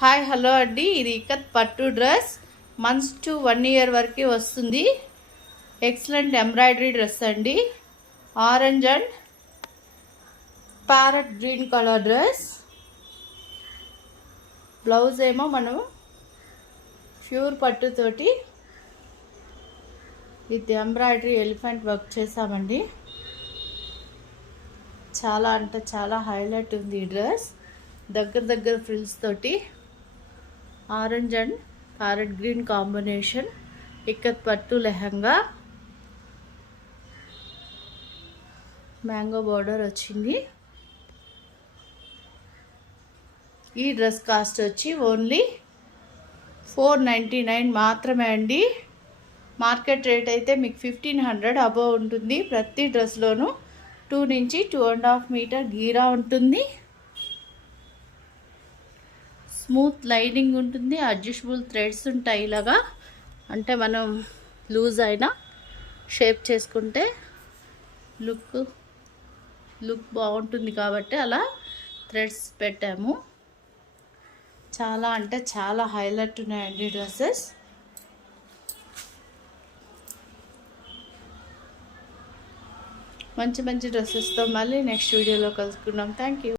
Hi hello అండి, ఇది ఇక్కత్ పట్టు డ్రెస్. మంత్స్ టు 1 year వరకు వస్తుంది. ఎక్సలెంట్ ఎంబ్రాయిడరీ డ్రెస్ అండి. Orange and parrot green colour dress. Blouse ఏమో మనం ప్యూర్ పట్టుతోటి విత్ ఎంబ్రాయిడరీ ఎలిఫెంట్ వర్క్ చేసామండి. చాలా అంటే చాలా హైలైట్ ఉంది ఈ డ్రెస్. దగ్గర ఫ్రిల్స్ తోటి orange and parrot green combination ikat పట్టు లెహంగా. మ్యాంగో బార్డర్ వచ్చింది. ఈ డ్రెస్ కాస్ట్ వచ్చి ఓన్లీ 499 మాత్రమే అండి. మార్కెట్ రేట్ అయితే మీకు 1500 అబోవ్ ఉంటుంది. ప్రతి డ్రెస్లోనూ 2 నుంచి 2.5 మీటర్ గీరా ఉంటుంది. స్మూత్ లైనింగ్ ఉంటుంది. అడ్జస్టబుల్ థ్రెడ్స్ ఉంటాయి. ఇలాగా అంటే మనం లూజ్ అయినా షేప్ చేసుకుంటే లుక్ బాగుంటుంది కాబట్టి అలా థ్రెడ్స్ పెట్టాము. చాలా అంటే చాలా హైలైట్ ఉన్నాయండి డ్రెస్సెస్. మంచి డ్రెస్సెస్తో మళ్ళీ నెక్స్ట్ వీడియోలో కలుసుకుందాం. Thank you.